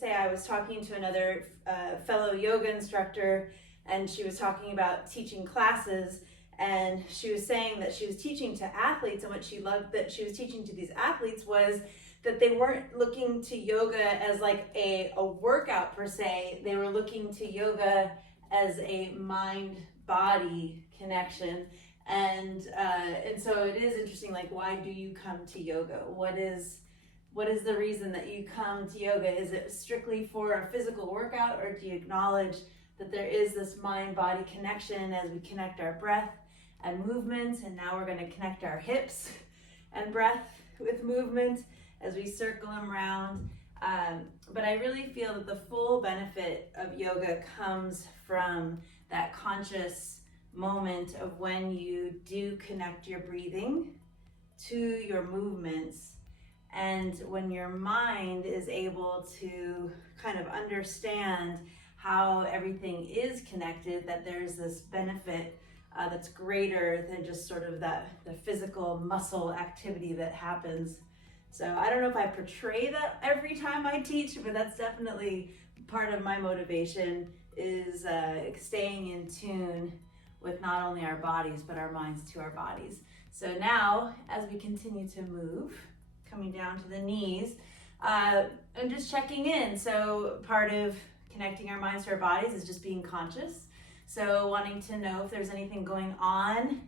say I was talking to another fellow yoga instructor, and she was talking about teaching classes, and she was saying that she was teaching to athletes, and what she loved that she was teaching to these athletes was that they weren't looking to yoga as like a workout per se. They were looking to yoga as a mind-body connection. And so it is interesting, like, why do you come to yoga? What is the reason that you come to yoga? Is it strictly for a physical workout, or do you acknowledge that there is this mind-body connection as we connect our breath and movement? And now we're going to connect our hips and breath with movement as we circle them around. But I really feel that the full benefit of yoga comes from that conscious moment of when you do connect your breathing to your movements, and when your mind is able to kind of understand how everything is connected, that there's this benefit that's greater than just sort of the physical muscle activity that happens. So I don't know if I portray that every time I teach, but that's definitely part of my motivation, is staying in tune with not only our bodies, but our minds to our bodies. So now, as we continue to move, coming down to the knees, and just checking in. So part of connecting our minds to our bodies is just being conscious. So wanting to know if there's anything going on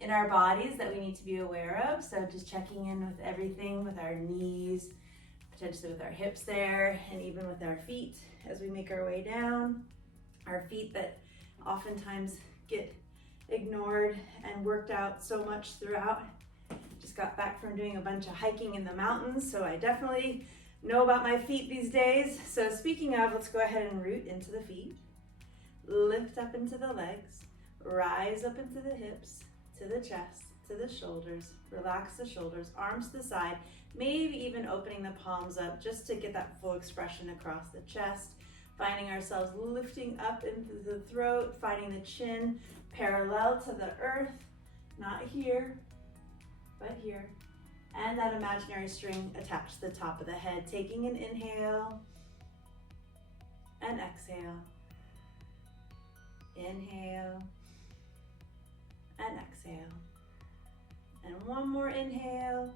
in our bodies that we need to be aware of. So just checking in with everything, with our knees, potentially with our hips there, and even with our feet as we make our way down. Our feet that oftentimes get ignored and worked out so much throughout. Just got back from doing a bunch of hiking in the mountains, so I definitely know about my feet these days. So speaking of, let's go ahead and root into the feet. Lift up into the legs, rise up into the hips, to the chest, to the shoulders. Relax the shoulders, arms to the side, maybe even opening the palms up just to get that full expression across the chest. Finding ourselves lifting up into the throat, finding the chin parallel to the earth, not here, but here. And that imaginary string attached to the top of the head. Taking an inhale and exhale. Inhale and exhale. And one more inhale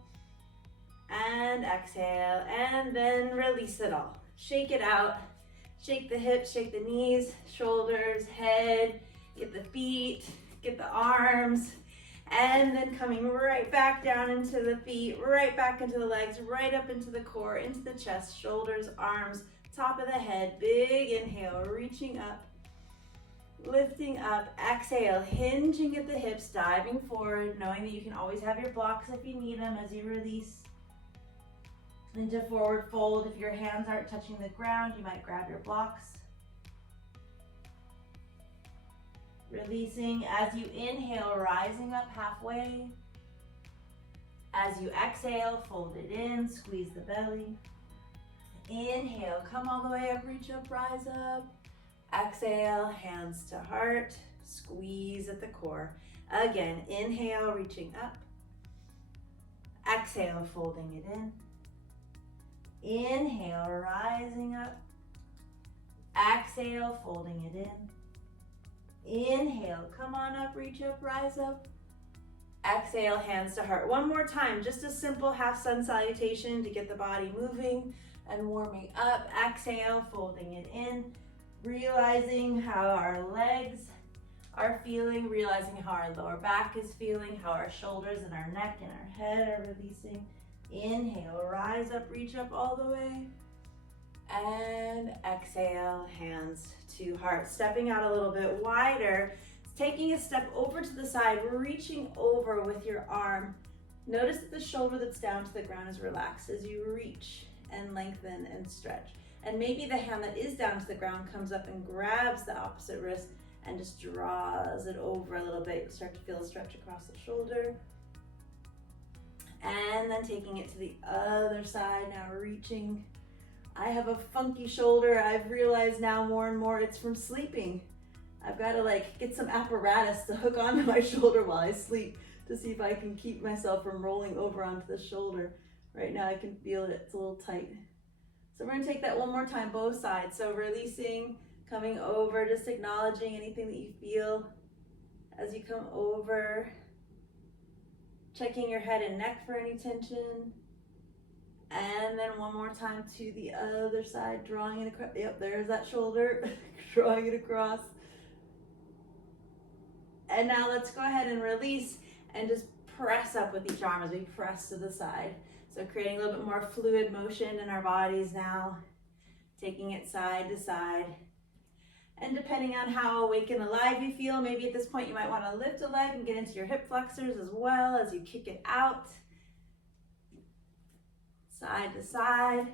and exhale, and then release it all. Shake it out. Shake the hips, shake the knees, shoulders, head, get the feet, get the arms, and then coming right back down into the feet, right back into the legs, right up into the core, into the chest, shoulders, arms, top of the head. Big inhale, reaching up, lifting up, exhale, hinging at the hips, diving forward, knowing that you can always have your blocks if you need them as you release. Into forward fold. If your hands aren't touching the ground, you might grab your blocks. Releasing as you inhale, rising up halfway. As you exhale, fold it in, squeeze the belly. Inhale, come all the way up, reach up, rise up. Exhale, hands to heart, squeeze at the core. Again, inhale, reaching up. Exhale, folding it in. Inhale, rising up. Exhale, folding it in. Inhale, come on up, reach up, rise up. Exhale, hands to heart. One more time, just a simple half sun salutation to get the body moving and warming up. Exhale, folding it in. Realizing how our legs are feeling, realizing how our lower back is feeling, how our shoulders and our neck and our head are releasing. Inhale, rise up, reach up all the way. And exhale, hands to heart. Stepping out a little bit wider, taking a step over to the side, reaching over with your arm. Notice that the shoulder that's down to the ground is relaxed as you reach and lengthen and stretch. And maybe the hand that is down to the ground comes up and grabs the opposite wrist and just draws it over a little bit. You start to feel a stretch across the shoulder. And then taking it to the other side, now reaching. I have a funky shoulder. I've realized now more and more it's from sleeping. I've got to get some apparatus to hook onto my shoulder while I sleep to see if I can keep myself from rolling over onto the shoulder. Right now I can feel it, it's a little tight. So we're gonna take that one more time, both sides. So releasing, coming over, just acknowledging anything that you feel as you come over. Checking your head and neck for any tension. And then one more time to the other side, drawing it across. Yep, there's that shoulder, drawing it across. And now let's go ahead and release and just press up with each arm as we press to the side. So creating a little bit more fluid motion in our bodies now, taking it side to side. And depending on how awake and alive you feel, maybe at this point you might want to lift a leg and get into your hip flexors as well as you kick it out. Side to side.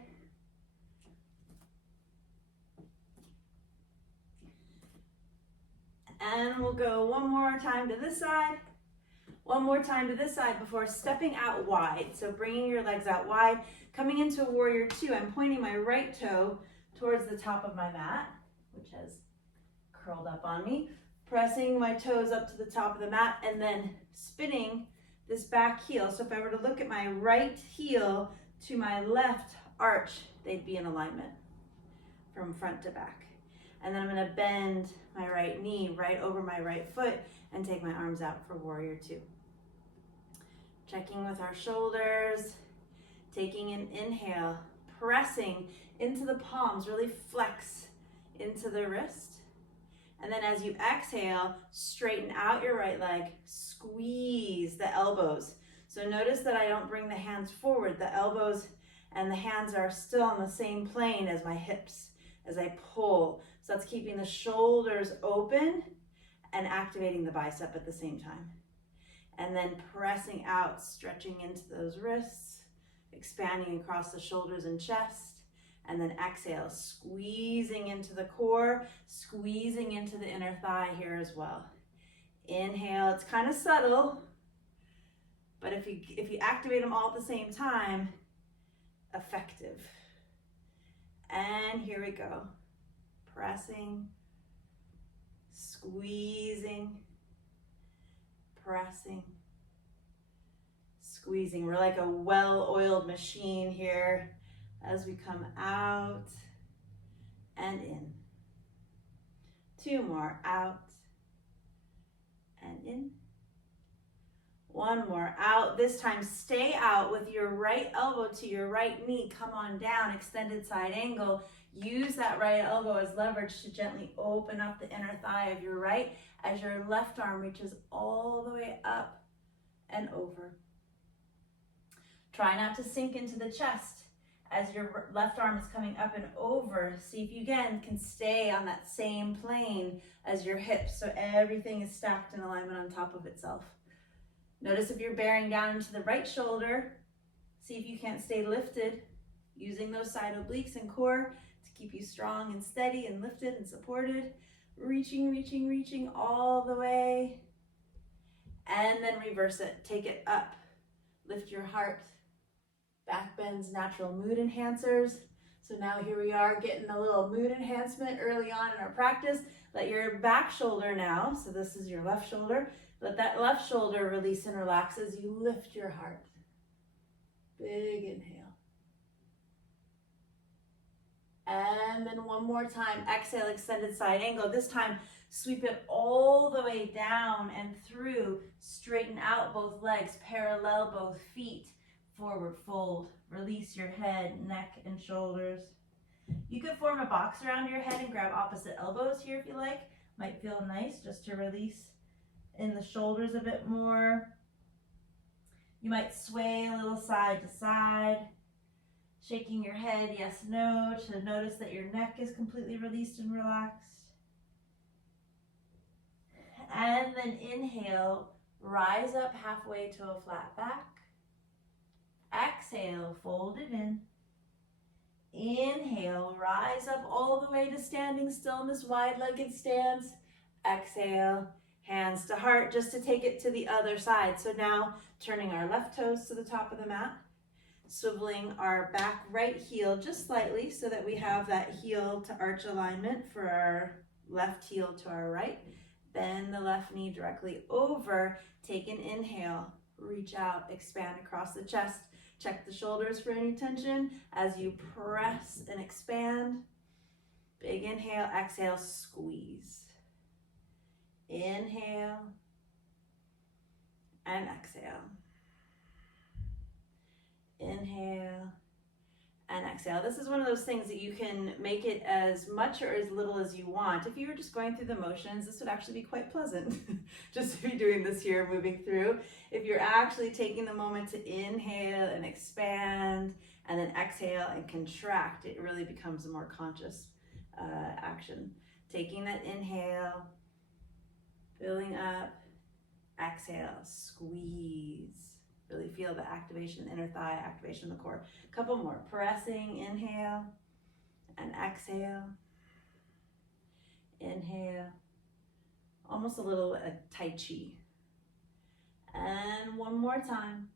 And we'll go one more time to this side. One more time to this side before stepping out wide. So bringing your legs out wide, coming into warrior two. I'm pointing my right toe towards the top of my mat, which has curled up on me. Pressing my toes up to the top of the mat and then spinning this back heel. So if I were to look at my right heel to my left arch, they'd be in alignment from front to back. And then I'm going to bend my right knee right over my right foot and take my arms out for warrior two. Checking with our shoulders, taking an inhale, pressing into the palms, really flex into the wrist. And then as you exhale, straighten out your right leg, squeeze the elbows. So notice that I don't bring the hands forward. The elbows and the hands are still on the same plane as my hips as I pull. So that's keeping the shoulders open and activating the bicep at the same time. And then pressing out, stretching into those wrists, expanding across the shoulders and chest. And then exhale, squeezing into the core, squeezing into the inner thigh here as well. Inhale, it's kind of subtle, but if you activate them all at the same time, effective. And here we go. Pressing, squeezing, pressing, squeezing. We're like a well-oiled machine here as we come out and in. Two more, out and in. One more, out. This time stay out with your right elbow to your right knee. Come on down, extended side angle. Use that right elbow as leverage to gently open up the inner thigh of your right as your left arm reaches all the way up and over. Try not to sink into the chest as your left arm is coming up and over. See if you again can stay on that same plane as your hips so everything is stacked in alignment on top of itself. Notice if you're bearing down into the right shoulder, see if you can't stay lifted, using those side obliques and core to keep you strong and steady and lifted and supported. Reaching, reaching, reaching all the way. And then reverse it. Take it up. Lift your heart. Back bends, natural mood enhancers. So now here we are getting a little mood enhancement early on in our practice. Let your back shoulder now, so this is your left shoulder, let that left shoulder release and relax as you lift your heart. Big inhale. And then one more time, exhale, extended side angle. This time, sweep it all the way down and through. Straighten out both legs, parallel both feet. Forward fold. Release your head, neck, and shoulders. You could form a box around your head and grab opposite elbows here if you like. Might feel nice just to release in the shoulders a bit more. You might sway a little side to side. Shaking your head, yes, no, to notice that your neck is completely released and relaxed. And then inhale, rise up halfway to a flat back. Exhale, fold it in. Inhale, rise up all the way to standing still in this wide-legged stance. Exhale, hands to heart, just to take it to the other side. So now turning our left toes to the top of the mat, swiveling our back right heel just slightly so that we have that heel to arch alignment for our left heel to our right. Bend the left knee directly over. Take an inhale, reach out, expand across the chest. Check the shoulders for any tension as you press and expand. Big inhale, exhale, squeeze. Inhale and exhale. Inhale and exhale. This is one of those things that you can make it as much or as little as you want. If you were just going through the motions, this would actually be quite pleasant just to be doing this here, moving through. If you're actually taking the moment to inhale and expand and then exhale and contract, it really becomes a more conscious action. Taking that inhale, filling up, exhale, squeeze. Really feel the activation in the inner thigh, activation in the core. A couple more. Pressing, inhale and exhale. Inhale. Almost a little Tai Chi. And one more time.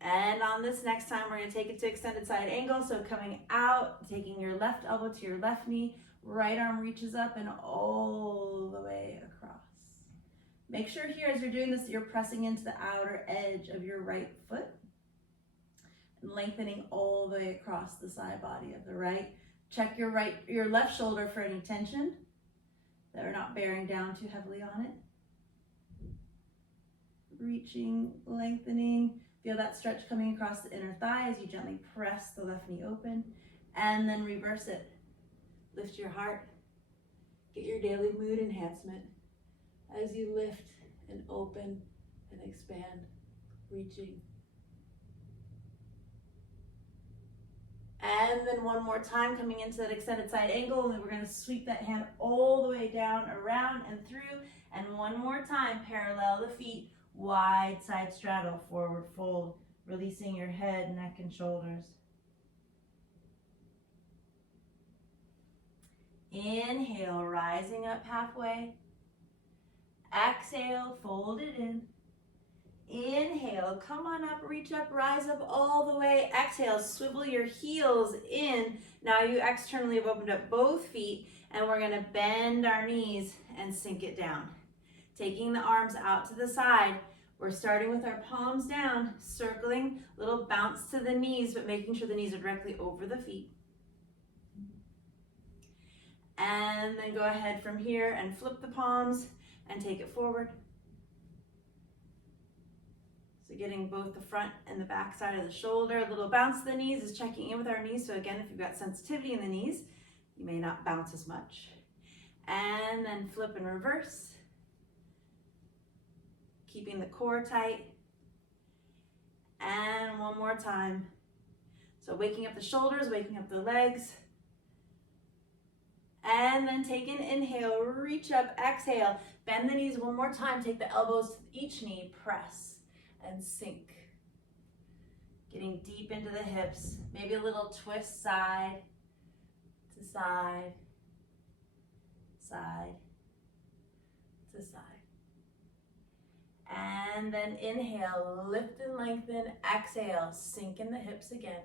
And on this next time, we're going to take it to extended side angle. So coming out, taking your left elbow to your left knee, right arm reaches up and all the way across. Make sure here as you're doing this, you're pressing into the outer edge of your right foot and lengthening all the way across the side body of the right. Check your left shoulder for any tension that are not bearing down too heavily on it. Reaching, lengthening. Feel that stretch coming across the inner thigh as you gently press the left knee open and then reverse it. Lift your heart. Get your daily mood enhancement as you lift and open and expand, reaching. And then one more time, coming into that extended side angle, and then we're going to sweep that hand all the way down, around and through. And one more time, parallel the feet, wide side straddle, forward fold, releasing your head, neck, and shoulders. Inhale, rising up halfway. Exhale, fold it in. Inhale, come on up, reach up, rise up all the way. Exhale, swivel your heels in. Now you externally have opened up both feet, and we're gonna bend our knees and sink it down. Taking the arms out to the side. We're starting with our palms down, circling, little bounce to the knees, but making sure the knees are directly over the feet. And then go ahead from here and flip the palms and take it forward. So getting both the front and the back side of the shoulder. A little bounce to the knees is checking in with our knees. So again, if you've got sensitivity in the knees, you may not bounce as much. And then flip and reverse. Keeping the core tight. And one more time. So waking up the shoulders, waking up the legs. And then take an inhale, reach up, exhale. Bend the knees one more time. Take the elbows to each knee, press and sink. Getting deep into the hips. Maybe a little twist side to side, side to side. And then inhale, lift and lengthen, exhale, sink in the hips again.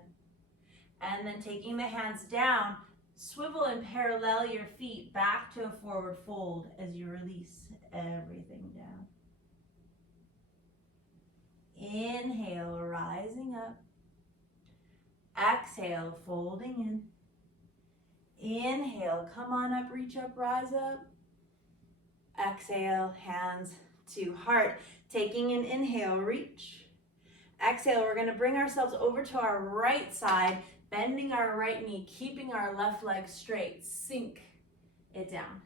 And then taking the hands down, swivel and parallel your feet back to a forward fold as you release everything down. Inhale, rising up. Exhale, folding in. Inhale, come on up, reach up, rise up. Exhale, hands to heart. Taking an inhale, reach. Exhale, we're going to bring ourselves over to our right side, bending our right knee, keeping our left leg straight. Sink it down.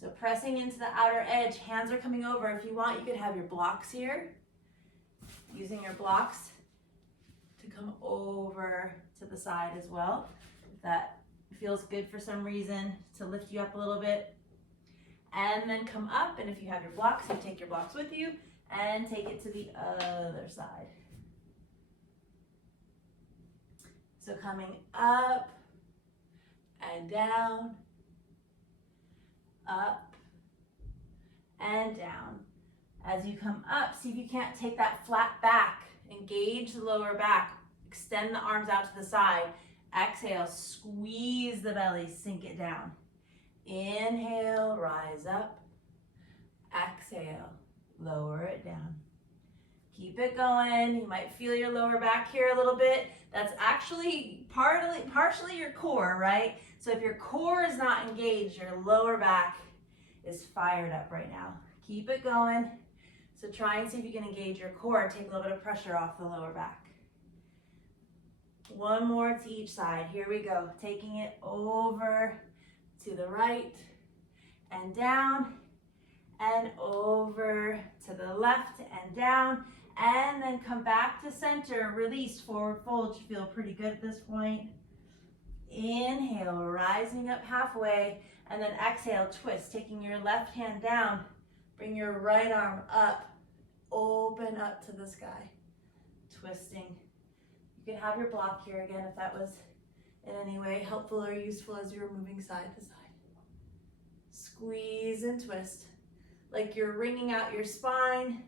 So pressing into the outer edge, hands are coming over. If you want, you could have your blocks here. Using your blocks to come over to the side as well. If that feels good for some reason, to lift you up a little bit. And then come up, and if you have your blocks, you take your blocks with you and take it to the other side. So coming up and down, up and down. As you come up, see if you can't take that flat back. Engage the lower back. Extend the arms out to the side. Exhale, squeeze the belly, sink it down. Inhale, rise up. Exhale, lower it down. Keep it going. You might feel your lower back here a little bit. That's actually partially your core, right? So if your core is not engaged, your lower back is fired up right now. Keep it going. So try and see if you can engage your core, take a little bit of pressure off the lower back. One more to each side. Here we go. Taking it over to the right and down and over to the left and down, and then come back to center. Release, forward fold. You feel pretty good at this point. Inhale, rising up halfway, and then exhale, twist, taking your left hand down. Bring your right arm up, open up to the sky, twisting. You can have your block here again if that was in any way helpful or useful as you were moving side to side. Squeeze and twist, like you're wringing out your spine.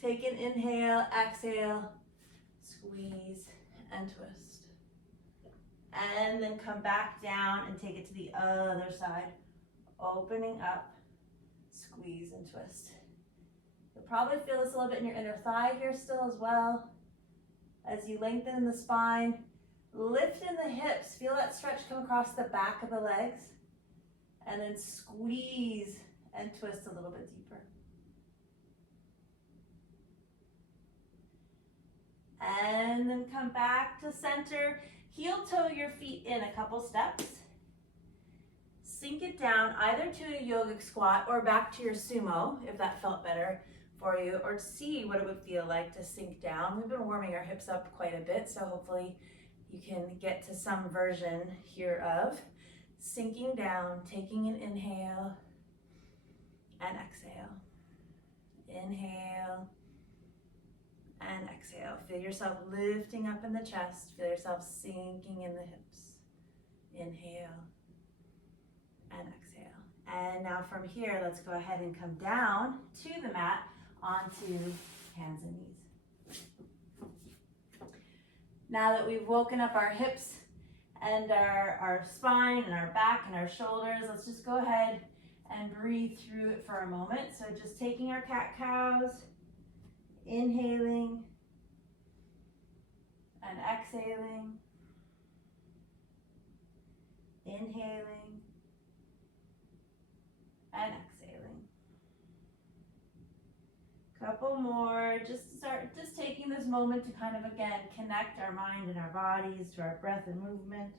Take an inhale, exhale, squeeze and twist. And then come back down and take it to the other side. Opening up, squeeze and twist. You'll probably feel this a little bit in your inner thigh here still as well. As you lengthen the spine, lift in the hips. Feel that stretch come across the back of the legs. And then squeeze and twist a little bit deeper. And then come back to center. Heel toe your feet in a couple steps. Sink it down either to a yogic squat or back to your sumo if that felt better for you, or see what it would feel like to sink down. We've been warming our hips up quite a bit, so hopefully you can get to some version here of sinking down, taking an inhale and exhale. Inhale and exhale. Feel yourself lifting up in the chest. Feel yourself sinking in the hips. Inhale and exhale. And now from here, let's go ahead and come down to the mat onto hands and knees. Now that we've woken up our hips and our spine and our back and our shoulders, let's just go ahead and breathe through it for a moment. So just taking our cat-cows, inhaling and exhaling, inhaling and exhaling. Couple more, just taking this moment to kind of again connect our mind and our bodies to our breath and movement.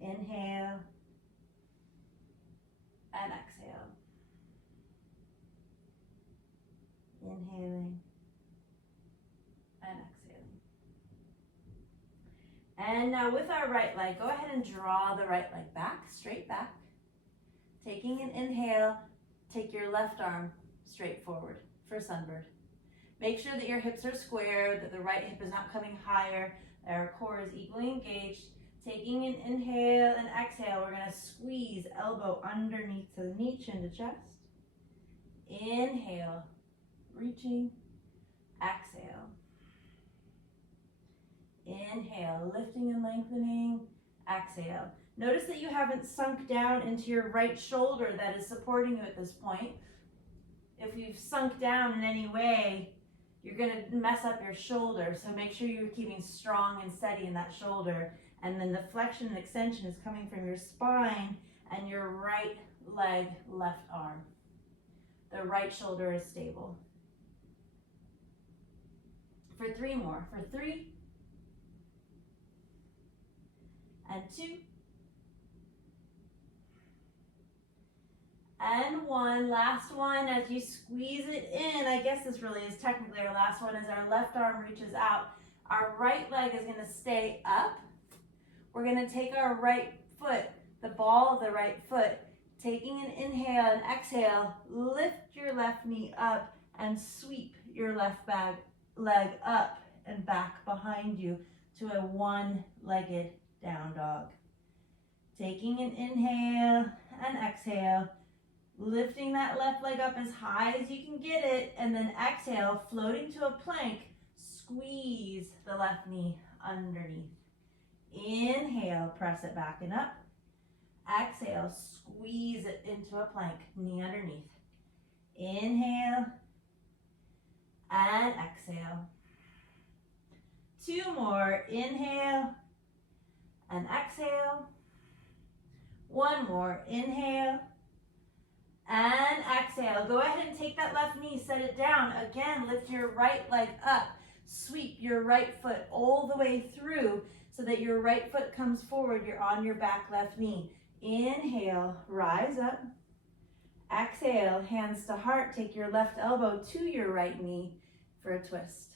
Inhale and exhale. Inhaling and exhaling. And now with our right leg, go ahead and draw the right leg back, straight back. Taking an inhale, take your left arm straight forward for sunbird. Make sure that your hips are square, that the right hip is not coming higher, that our core is equally engaged. Taking an inhale and exhale, we're going to squeeze elbow underneath to the knee, chin to chest. Inhale, reaching, exhale. Inhale, lifting and lengthening, exhale. Notice that you haven't sunk down into your right shoulder that is supporting you at this point. If you've sunk down in any way, you're going to mess up your shoulder. So make sure you're keeping strong and steady in that shoulder. And then the flexion and extension is coming from your spine and your right leg, left arm. The right shoulder is stable. For 3 more. For 3 and 2 and 1. Last one. As you squeeze it in, I guess this really is technically our last one, as our left arm reaches out. Our right leg is going to stay up. We're going to take our right foot, the ball of the right foot, taking an inhale and exhale, lift your left knee up and sweep your left leg up and back behind you to a one-legged down dog. Taking an inhale and exhale, lifting that left leg up as high as you can get it, and then exhale, floating to a plank, squeeze the left knee underneath. Inhale, press it back and up. Exhale, squeeze it into a plank, knee underneath. Inhale. and exhale. 2 more, inhale and exhale. 1 more, inhale and exhale. Go ahead and take that left knee, set it down. Again, lift your right leg up. Sweep your right foot all the way through so that your right foot comes forward. You're on your back left knee. Inhale, rise up. Exhale, hands to heart. Take your left elbow to your right knee for a twist.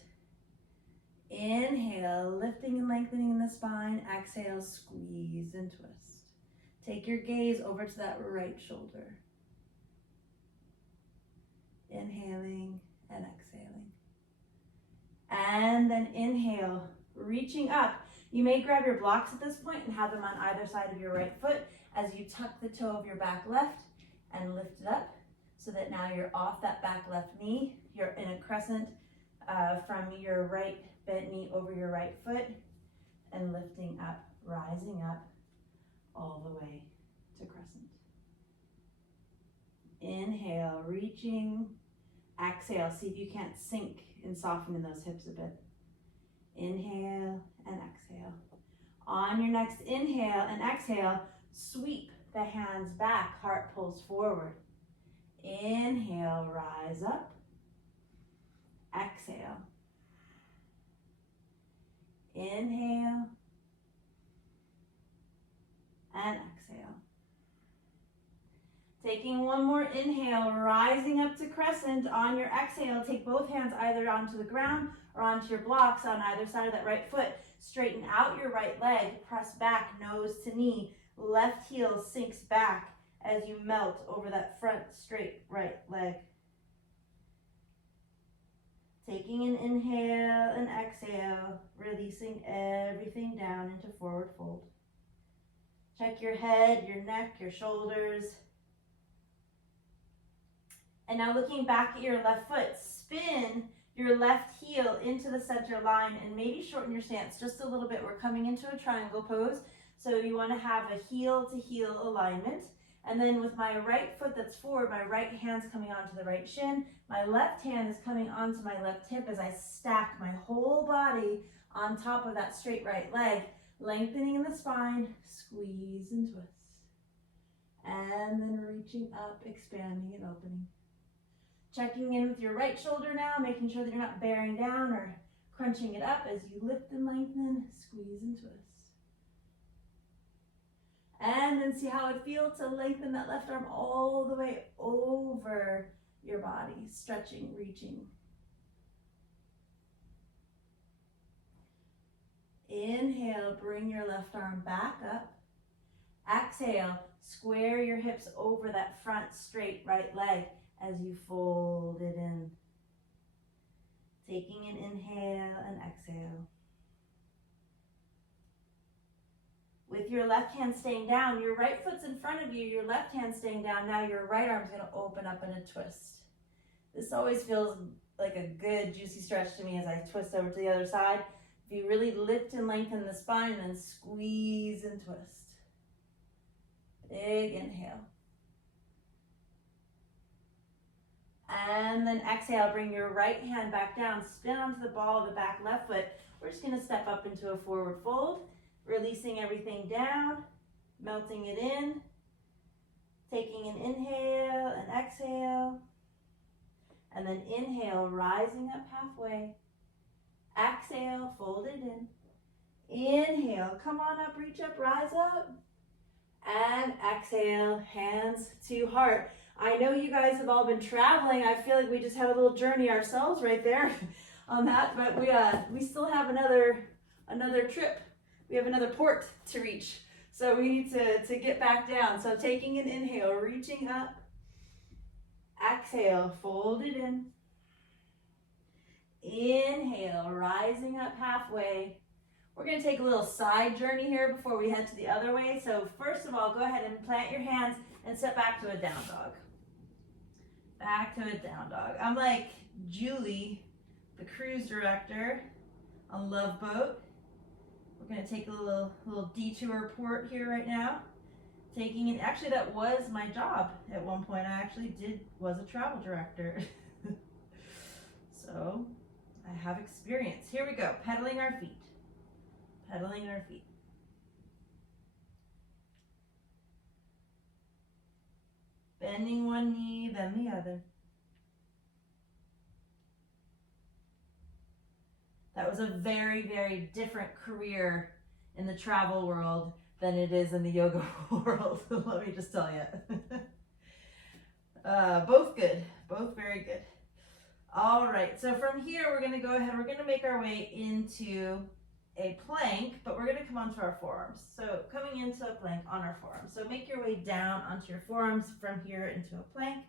Inhale, lifting and lengthening in the spine. Exhale, squeeze and twist. Take your gaze over to that right shoulder. Inhaling and exhaling. And then inhale, reaching up. You may grab your blocks at this point and have them on either side of your right foot as you tuck the toe of your back left and lift it up so that now you're off that back left knee. You're in a crescent from your right bent knee over your right foot and lifting up, rising up all the way to crescent. Inhale, reaching. Exhale, see if you can't sink and soften in those hips a bit. Inhale and exhale. On your next inhale and exhale, sweep the hands back, heart pulls forward. Inhale, rise up. Exhale. Inhale and exhale. Taking 1 more inhale, rising up to crescent. On your exhale, take both hands either onto the ground or onto your blocks on either side of that right foot. Straighten out your right leg, press back, nose to knee. Left heel sinks back as you melt over that front straight right leg. Taking an inhale and exhale, releasing everything down into forward fold. Check your head, your neck, your shoulders. And now looking back at your left foot, spin your left heel into the center line and maybe shorten your stance just a little bit. We're coming into a triangle pose, so you want to have a heel to heel alignment. And then with my right foot that's forward, my right hand's coming onto the right shin. My left hand is coming onto my left hip as I stack my whole body on top of that straight right leg, lengthening in the spine, squeeze and twist. And then reaching up, expanding and opening. Checking in with your right shoulder now, making sure that you're not bearing down or crunching it up as you lift and lengthen, squeeze and twist. And then see how it feels to lengthen that left arm all the way over your body, stretching, reaching. Inhale, bring your left arm back up. Exhale, square your hips over that front straight right leg as you fold it in. Taking an inhale and exhale. With your left hand staying down, your right foot's in front of you, your left hand staying down, now your right arm's gonna open up in a twist. This always feels like a good juicy stretch to me as I twist over to the other side. If you really lift and lengthen the spine and then squeeze and twist. Big inhale. And then exhale, bring your right hand back down, spin onto the ball of the back left foot. We're just gonna step up into a forward fold, releasing everything down, melting it in, taking an inhale and exhale, and then inhale, rising up halfway. Exhale, fold it in. Inhale, come on up, reach up, rise up. And exhale, hands to heart. I know you guys have all been traveling. I feel like we just had a little journey ourselves right there on that, but we still have another trip. We have another port to reach. So we need to get back down. So taking an inhale, reaching up. Exhale, fold it in. Inhale, rising up halfway. We're going to take a little side journey here before we head to the other way. So first of all, go ahead and plant your hands and step back to a down dog. Back to a down dog. I'm like Julie, the cruise director on Love Boat. We're going to take a little detour port here right now. Taking it, actually that was my job at one point. I actually was a travel director. So I have experience. Here we go, pedaling our feet. Pedaling our feet. Bending one knee, then the other. That was a very, very different career in the travel world than it is in the yoga world, let me just tell you. Both good, both very good. All right, so from here we're gonna go ahead, we're gonna make our way into a plank, but we're gonna come onto our forearms. So coming into a plank on our forearms. So make your way down onto your forearms from here into a plank.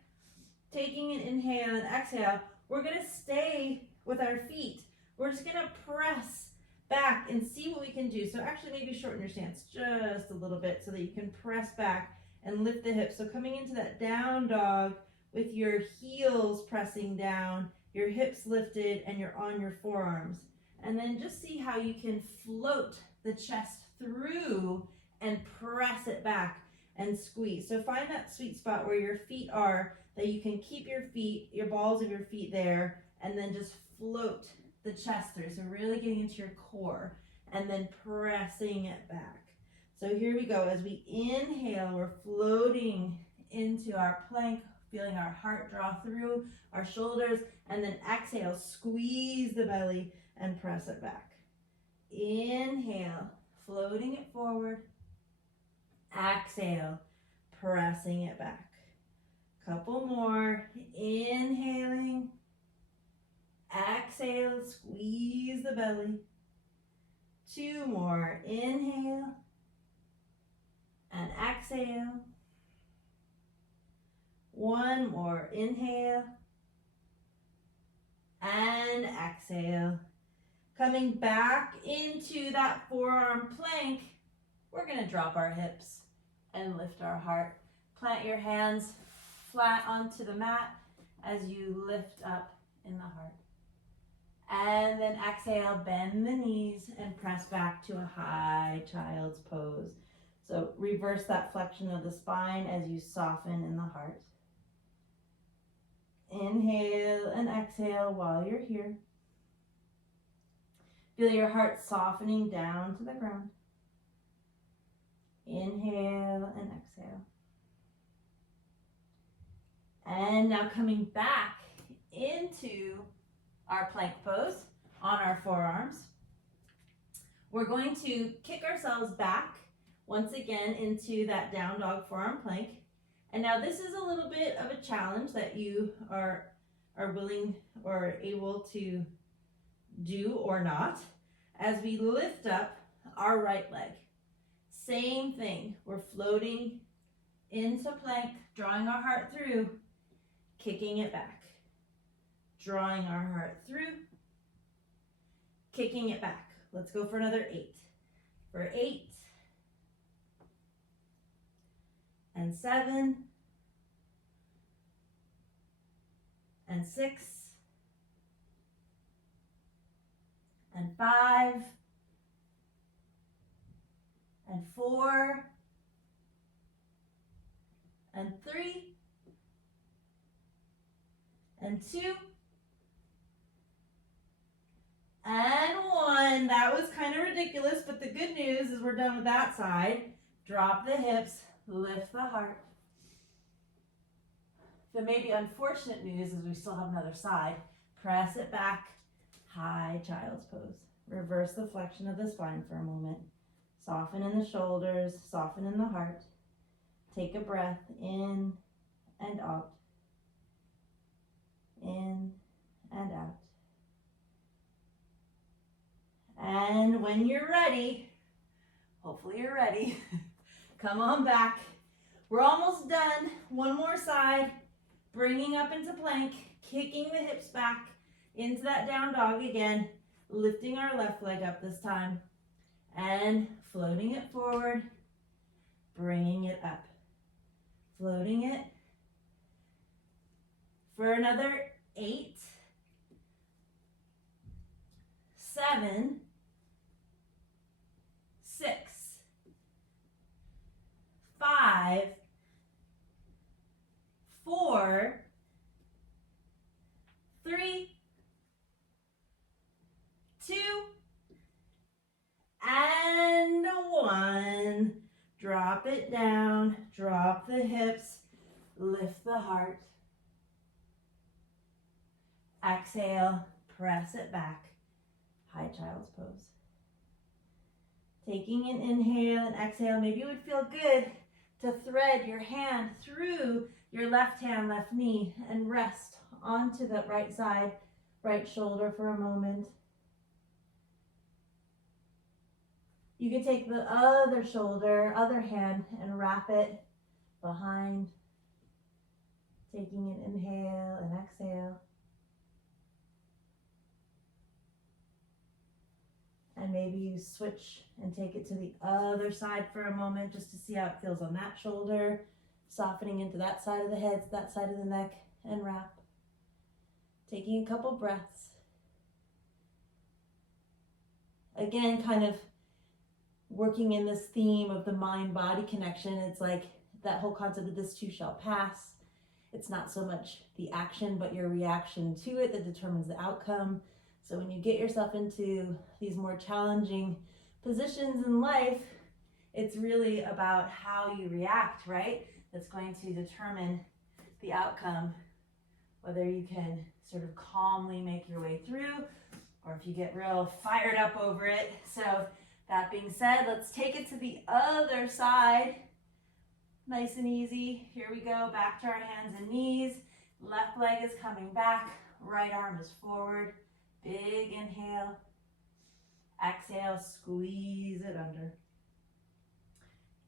Taking an inhale and exhale, we're gonna stay with our feet. We're just gonna press back and see what we can do. So actually maybe shorten your stance just a little bit so that you can press back and lift the hips. So coming into that down dog with your heels pressing down, your hips lifted, and you're on your forearms. And then just see how you can float the chest through and press it back and squeeze. So find that sweet spot where your feet are, that you can keep your feet, your balls of your feet there, and then just float the chest through. So really getting into your core and then pressing it back. So here we go. As we inhale, we're floating into our plank, feeling our heart draw through our shoulders, and then exhale, squeeze the belly and press it back. Inhale, floating it forward. Exhale, pressing it back. Couple more. Inhaling. Exhale, squeeze the belly. 2 more. Inhale and exhale. 1 more. Inhale and exhale. Coming back into that forearm plank, we're going to drop our hips and lift our heart. Plant your hands flat onto the mat as you lift up in the heart. And then exhale, bend the knees and press back to a high child's pose. So reverse that flexion of the spine as you soften in the heart. Inhale and exhale while you're here. Feel your heart softening down to the ground. Inhale and exhale. And now coming back into our plank pose on our forearms. We're going to kick ourselves back once again into that down dog forearm plank. And now this is a little bit of a challenge that you are willing or able to do or not. As we lift up our right leg, same thing. We're floating into plank, drawing our heart through, kicking it back. Drawing our heart through, kicking it back. Let's go for another 8. For 8 and 7 and 6 and 5 and 4 and 3 and 2 and 1. That was kind of ridiculous, but the good news is we're done with that side. Drop the hips, lift the heart. The maybe unfortunate news is we still have another side. Press it back, high child's pose. Reverse the flexion of the spine for a moment. Soften in the shoulders, soften in the heart. Take a breath in and out. In and out. And when you're ready, hopefully you're ready, come on back. We're almost done. One more side, bringing up into plank, kicking the hips back into that down dog again, lifting our left leg up this time, and floating it forward, bringing it up, floating it for another 8, 7, 6, 5, 4, 3, 2, and 1. Drop it down, drop the hips, lift the heart. Exhale, press it back. High child's pose. Taking an inhale and exhale, maybe it would feel good to thread your hand through your left hand, left knee, and rest onto the right side, right shoulder for a moment. You can take the other shoulder, other hand, and wrap it behind. Taking an inhale and exhale. And maybe you switch and take it to the other side for a moment just to see how it feels on that shoulder. Softening into that side of the head, that side of the neck, and wrap. Taking a couple breaths. Again, kind of working in this theme of the mind-body connection. It's like that whole concept of this too shall pass. It's not so much the action, but your reaction to it that determines the outcome. So when you get yourself into these more challenging positions in life, it's really about how you react, right? That's going to determine the outcome, whether you can sort of calmly make your way through, or if you get real fired up over it. So that being said, let's take it to the other side. Nice and easy. Here we go, back to our hands and knees. Left leg is coming back, right arm is forward. Big inhale. Exhale, squeeze it under.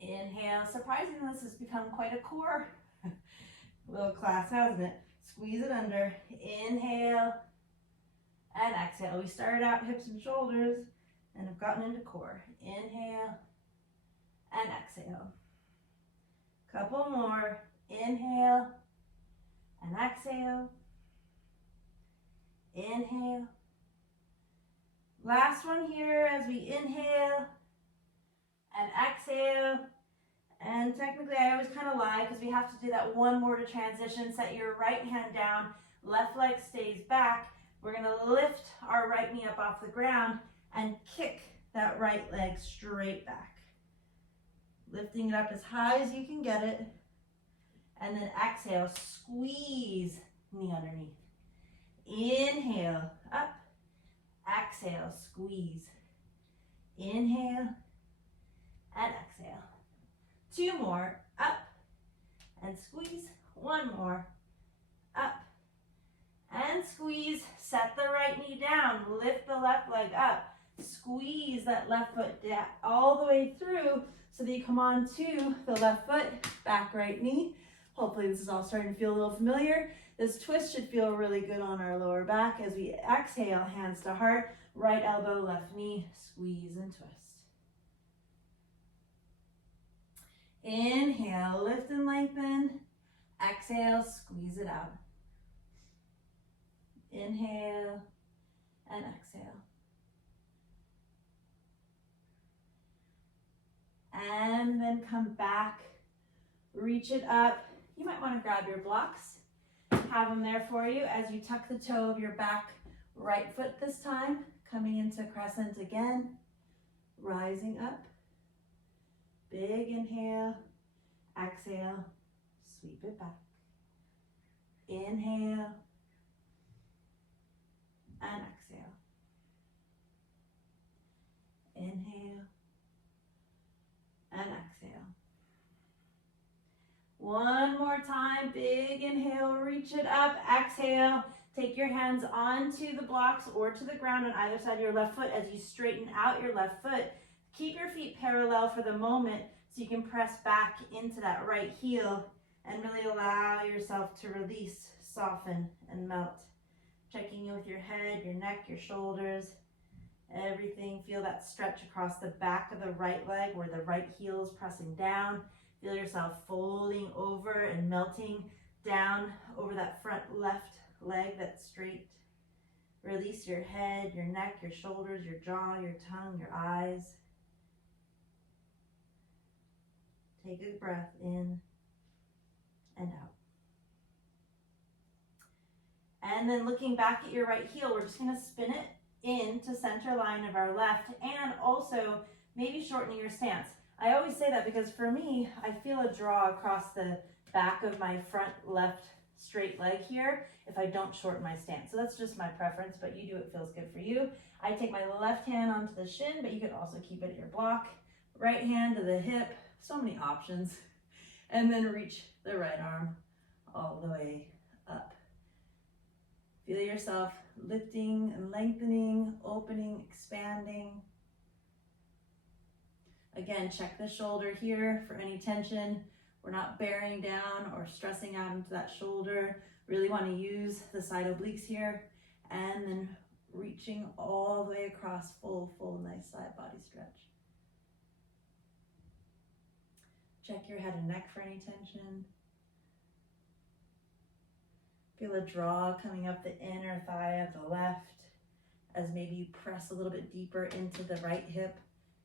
Inhale. Surprisingly, this has become quite a core little class, hasn't it? Squeeze it under. Inhale and exhale. We started out hips and shoulders and have gotten into core. Inhale and exhale. Couple more. Inhale and exhale. Inhale. Last one here as we inhale and exhale. And technically I always kind of lie because we have to do that one more to transition. Set your right hand down, left leg stays back. We're going to lift our right knee up off the ground and kick that right leg straight back. Lifting it up as high as you can get it. And then exhale, squeeze knee underneath. Inhale, up. Exhale, squeeze. Inhale and exhale. 2 more, up and squeeze. 1 more, up and squeeze. Set the right knee down. Lift the left leg up. Squeeze that left foot down all the way through so that you come on to the left foot, back right knee. Hopefully this is all starting to feel a little familiar. This twist should feel really good on our lower back as we exhale, hands to heart, right elbow, left knee, squeeze and twist. Inhale, lift and lengthen. Exhale, squeeze it out. Inhale and exhale. And then come back, reach it up. You might want to grab your blocks, have them there for you as you tuck the toe of your back right foot this time, coming into crescent again, rising up. Big inhale, exhale, sweep it back. Inhale and exhale. Inhale and exhale. One more time, big inhale, reach it up, exhale. Take your hands onto the blocks or to the ground on either side of your left foot as you straighten out your left foot. Keep your feet parallel for the moment so you can press back into that right heel and really allow yourself to release, soften, and melt. Checking in with your head, your neck, your shoulders, everything. Feel that stretch across the back of the right leg where the right heel is pressing down. Feel yourself folding over and melting down over that front left leg that's straight. Release your head, your neck, your shoulders, your jaw, your tongue, your eyes. Take a breath in and out. And then looking back at your right heel, we're just going to spin it into center line of our left, and also maybe shortening your stance. I always say that because for me, I feel a draw across the back of my front left straight leg here if I don't shorten my stance. So that's just my preference, but you do what feels good for you. I take my left hand onto the shin, but you can also keep it at your block. Right hand to the hip, so many options. And then reach the right arm all the way up. Feel yourself lifting and lengthening, opening, expanding. Again, check the shoulder here for any tension. We're not bearing down or stressing out into that shoulder. Really want to use the side obliques here, and then reaching all the way across, full, nice side body stretch. Check your head and neck for any tension. Feel a draw coming up the inner thigh of the left as maybe you press a little bit deeper into the right hip.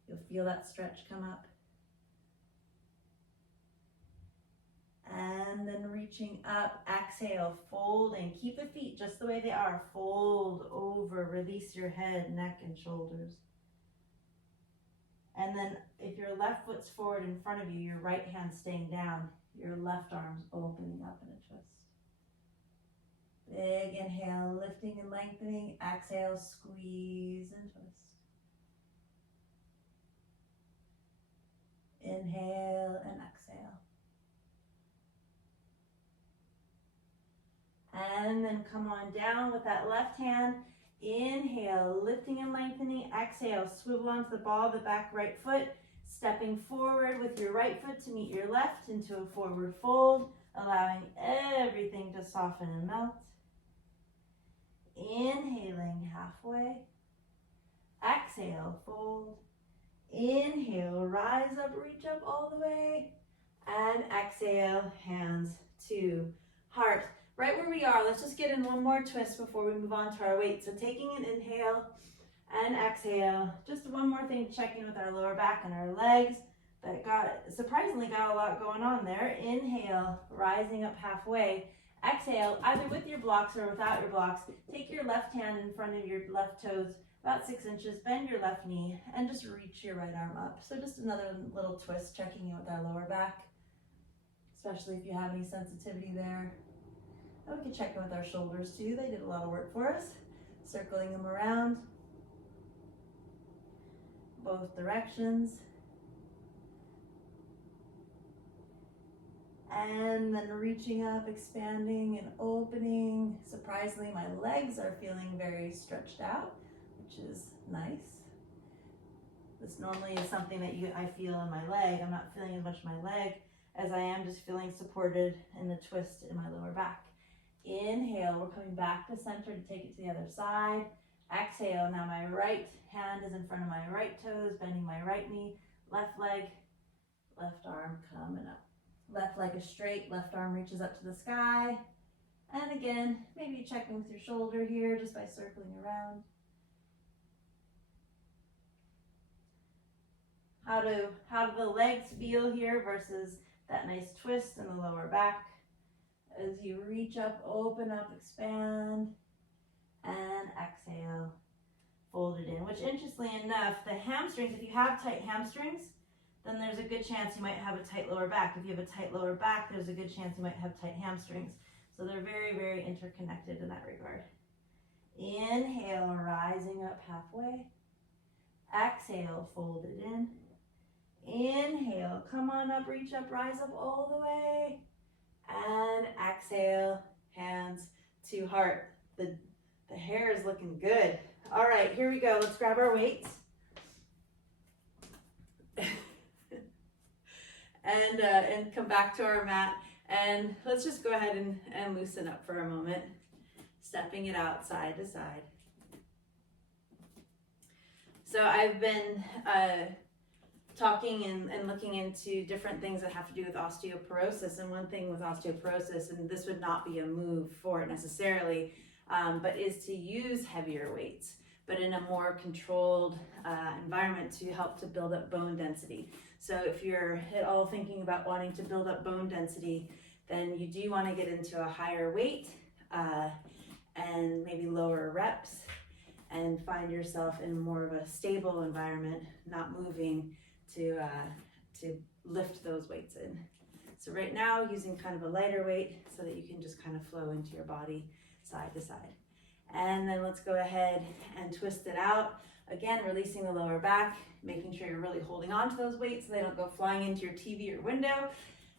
You'll feel that stretch come up. And then reaching up, exhale, folding. Keep the feet just the way they are. Fold over, release your head, neck, and shoulders. And then if your left foot's forward in front of you, your right hand staying down, your left arm's opening up in a twist. Big inhale, lifting and lengthening. Exhale, squeeze and twist. Inhale and exhale. And then come on down with that left hand. Inhale, lifting and lengthening. Exhale, swivel onto the ball of the back right foot. Stepping forward with your right foot to meet your left into a forward fold, allowing everything to soften and melt. Inhaling halfway. Exhale, fold. Inhale, rise up, reach up all the way. And exhale, hands to heart. Right where we are, let's just get in one more twist before we move on to our weight. So taking an inhale and exhale. Just one more thing, checking with our lower back and our legs. That surprisingly got a lot going on there. Inhale, rising up halfway. Exhale, either with your blocks or without your blocks. Take your left hand in front of your left toes, about 6 inches, bend your left knee, and just reach your right arm up. So just another little twist, checking in with our lower back, especially if you have any sensitivity there. And we can check in with our shoulders too. They did a lot of work for us. Circling them around, both directions. And then reaching up, expanding and opening. Surprisingly, my legs are feeling very stretched out, which is nice. This normally is something that I feel in my leg. I'm not feeling as much in my leg as I am just feeling supported in the twist in my lower back. Inhale, we're coming back to center to take it to the other side. Exhale, now my right hand is in front of my right toes, bending my right knee, left leg, left arm coming up. Left leg is straight, left arm reaches up to the sky. And again, maybe you check in with your shoulder here just by circling around. How do the legs feel here versus that nice twist in the lower back? As you reach up, open up, expand, and exhale, fold it in. Which interestingly enough, the hamstrings, if you have tight hamstrings, then there's a good chance you might have a tight lower back. If you have a tight lower back, there's a good chance you might have tight hamstrings. So they're very, very interconnected in that regard. Inhale, rising up halfway. Exhale, fold it in. Inhale, come on up, reach up, rise up all the way. And exhale, hands to heart. The hair is looking good. All right, here we go. Let's grab our weights. And come back to our mat. And let's just go ahead and loosen up for a moment. Stepping it out side to side. So I've been talking and looking into different things that have to do with osteoporosis. And one thing with osteoporosis, and this would not be a move for it necessarily, but is to use heavier weights, but in a more controlled environment to help to build up bone density. So if you're at all thinking about wanting to build up bone density, then you do want to get into a higher weight and maybe lower reps. and find yourself in more of a stable environment, not moving to lift those weights in. So right now, using kind of a lighter weight so that you can just kind of flow into your body side to side. And then let's go ahead and twist it out. Again, releasing the lower back, making sure you're really holding on to those weights so they don't go flying into your TV or window.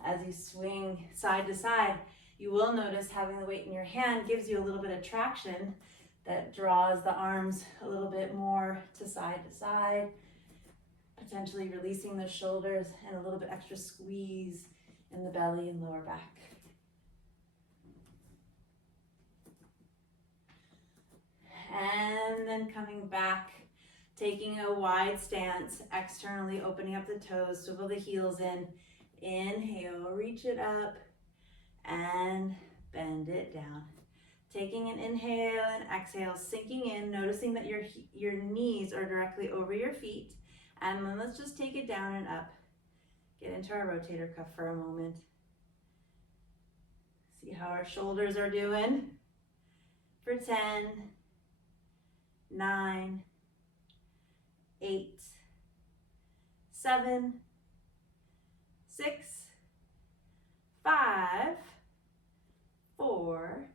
As you swing side to side, you will notice having the weight in your hand gives you a little bit of traction that draws the arms a little bit more to side, potentially releasing the shoulders and a little bit extra squeeze in the belly and lower back. And then coming back, taking a wide stance, externally opening up the toes, swivel the heels in. Inhale, reach it up and bend it down. Taking an inhale and exhale, sinking in, noticing that your knees are directly over your feet. And then let's just take it down and up. Get into our rotator cuff for a moment. See how our shoulders are doing. For 10, 9, 8, 7, 6, 5, 4,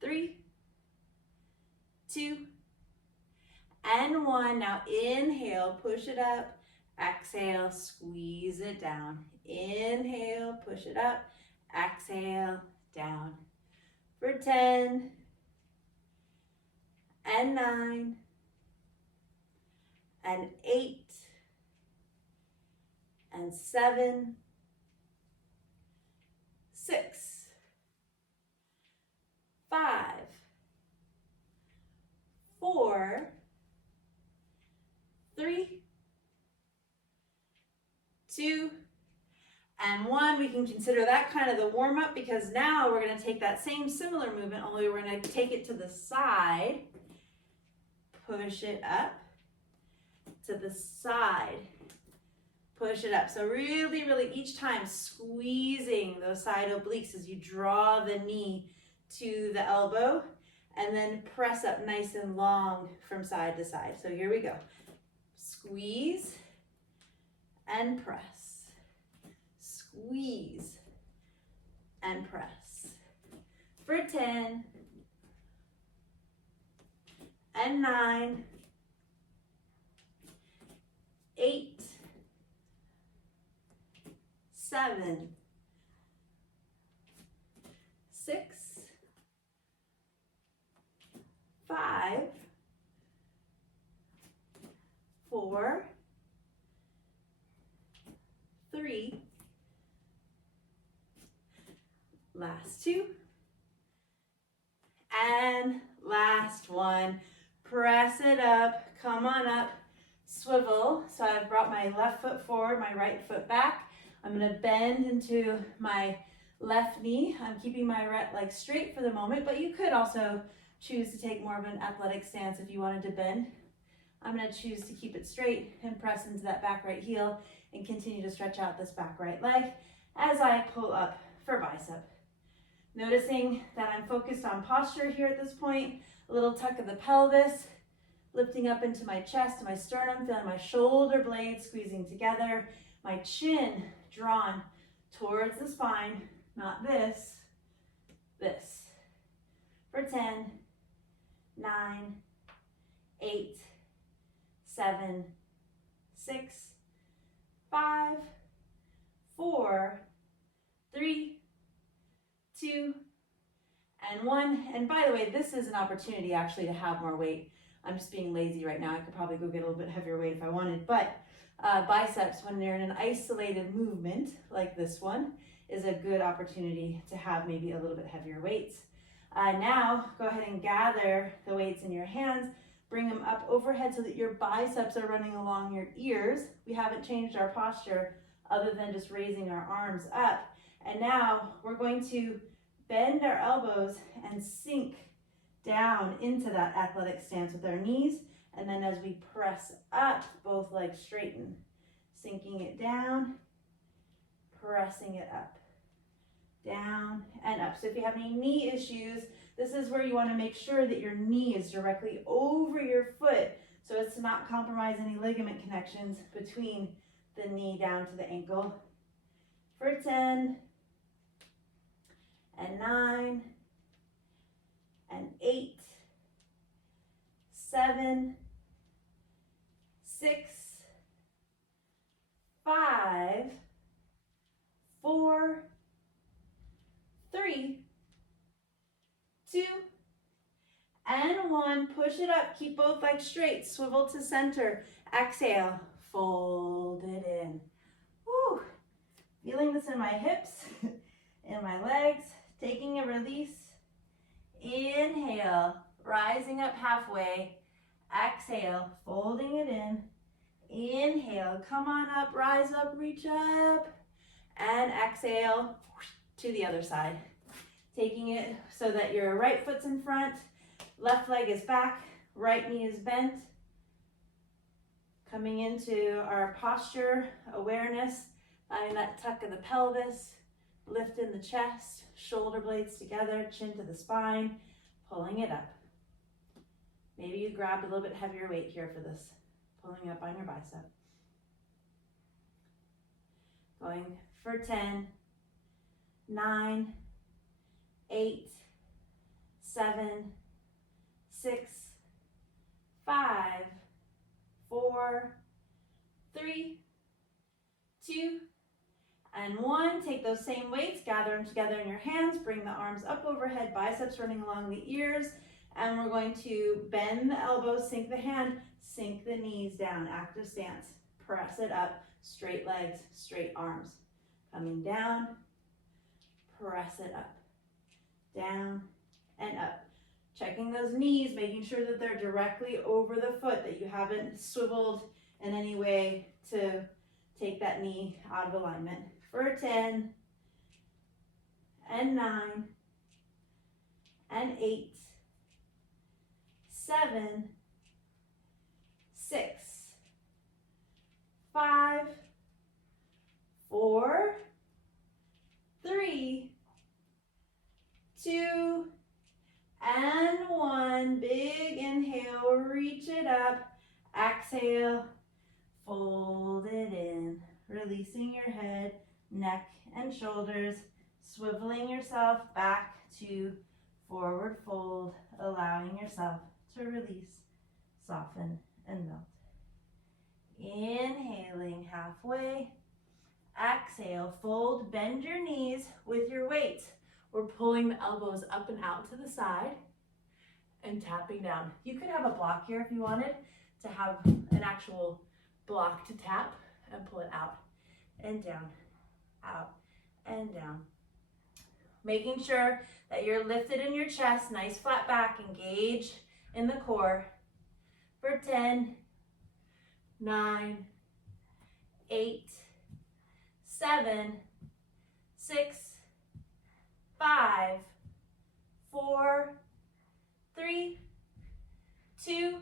3, 2, and 1. Now inhale, push it up. Exhale, squeeze it down. Inhale, push it up. Exhale, down. For 10, and 9, and 8, and 7, 6, 5, 4, 3, 2, and 1. We can consider that kind of the warm-up, because now we're going to take that same similar movement, only we're going to take it to the side, push it up, to the side, push it up. So really, really each time squeezing those side obliques as you draw the knee to the elbow, and then press up nice and long from side to side. So here we go. Squeeze and press. Squeeze and press. For 10, and 9, 8, 7, 6, 5, 4, 3, last 2, and last 1. Press it up, come on up, swivel. So I've brought my left foot forward, my right foot back. I'm gonna bend into my left knee. I'm keeping my right leg straight for the moment, but you could also choose to take more of an athletic stance if you wanted to bend. I'm gonna choose to keep it straight and press into that back right heel and continue to stretch out this back right leg as I pull up for bicep. Noticing that I'm focused on posture here at this point, a little tuck of the pelvis, lifting up into my chest and my sternum, feeling my shoulder blades squeezing together, my chin drawn towards the spine, not this, this. For 10, 9, 8, 7, 6, 5, 4, 3, 2, and 1. And by the way, this is an opportunity actually to have more weight. I'm just being lazy right now. I could probably go get a little bit heavier weight if I wanted, but biceps, when they're in an isolated movement like this one, is a good opportunity to have maybe a little bit heavier weights. Now, go ahead and gather the weights in your hands, bring them up overhead so that your biceps are running along your ears. We haven't changed our posture other than just raising our arms up. And now we're going to bend our elbows and sink down into that athletic stance with our knees. And then as we press up, both legs straighten, sinking it down, pressing it up, down and up. So if you have any knee issues, This is where you want to make sure that your knee is directly over your foot so as to not compromise any ligament connections between the knee down to the ankle. For 10, and 9, and 8, 7, 6, 5, 4, 3, 2, and 1. Push it up. Keep both legs straight. Swivel to center. Exhale. Fold it in. Woo. Feeling this in my hips, in my legs. Taking a release. Inhale. Rising up halfway. Exhale. Folding it in. Inhale. Come on up. Rise up. Reach up. And exhale to the other side. Taking it so that your right foot's in front, left leg is back, right knee is bent. Coming into our posture awareness, finding that tuck of the pelvis, lift in the chest, shoulder blades together, chin to the spine, pulling it up. Maybe you grabbed a little bit heavier weight here for this, pulling up on your bicep. Going for 10, 9, 8, 7, 6, 5, 4, 3, 2, and 1. Take those same weights, gather them together in your hands, bring the arms up overhead, biceps running along the ears, and we're going to bend the elbows, sink the hand, sink the knees down, active stance. Press it up, straight legs, straight arms. Coming down, press it up, down and up. Checking those knees, making sure that they're directly over the foot, that you haven't swiveled in any way to take that knee out of alignment. For 10, and 9, and 8, 7, 6, 5, 4, 3, 2, and 1. Big inhale, reach it up. Exhale, fold it in. Releasing your head, neck, and shoulders. Swiveling yourself back to forward fold, allowing yourself to release, soften, and melt. Inhaling halfway. Exhale, fold, bend your knees with your weight. We're pulling the elbows up and out to the side and tapping down. You could have a block here if you wanted to have an actual block to tap and pull it out and down, out and down. Making sure that you're lifted in your chest, nice flat back, engage in the core. For 10, 9, 8, 7, 6, 5, 4, 3, 2,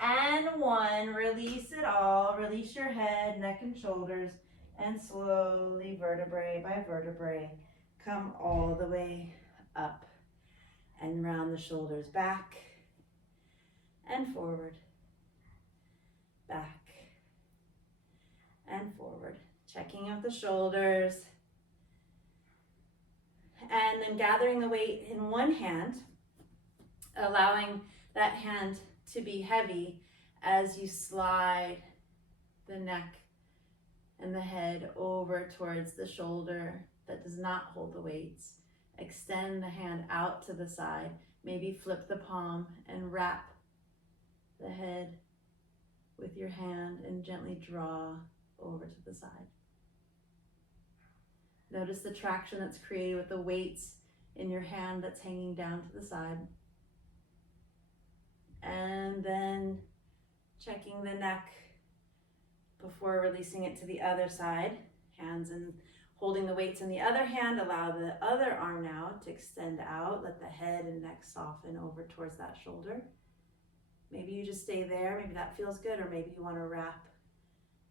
and 1. Release it all. Release your head, neck, and shoulders, and slowly, vertebrae by vertebrae, come all the way up and round the shoulders, back and forward, back and forward. Checking out the shoulders. And then gathering the weight in one hand, allowing that hand to be heavy as you slide the neck and the head over towards the shoulder that does not hold the weights. Extend the hand out to the side. Maybe flip the palm and wrap the head with your hand and gently draw over to the side. Notice the traction that's created with the weights in your hand that's hanging down to the side. And then checking the neck before releasing it to the other side. Hands and holding the weights in the other hand. Allow the other arm now to extend out. Let the head and neck soften over towards that shoulder. Maybe you just stay there. Maybe that feels good. Or maybe you want to wrap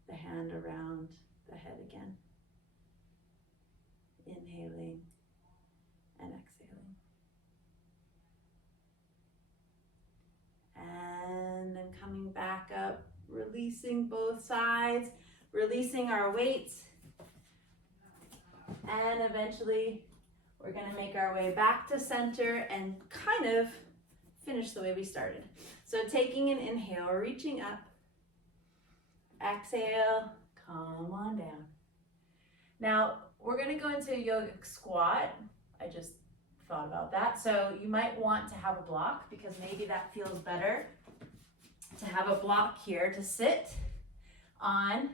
the hand around the head again. Inhaling and exhaling. releasing both sides, releasing our weight, and eventually we're going to make our way back to center and kind of finish the way we started. So taking an inhale, reaching up, exhale, come on down. Now we're going to go into a yogic squat. I just thought about that. So you might want to have a block because maybe that feels better to have a block here to sit on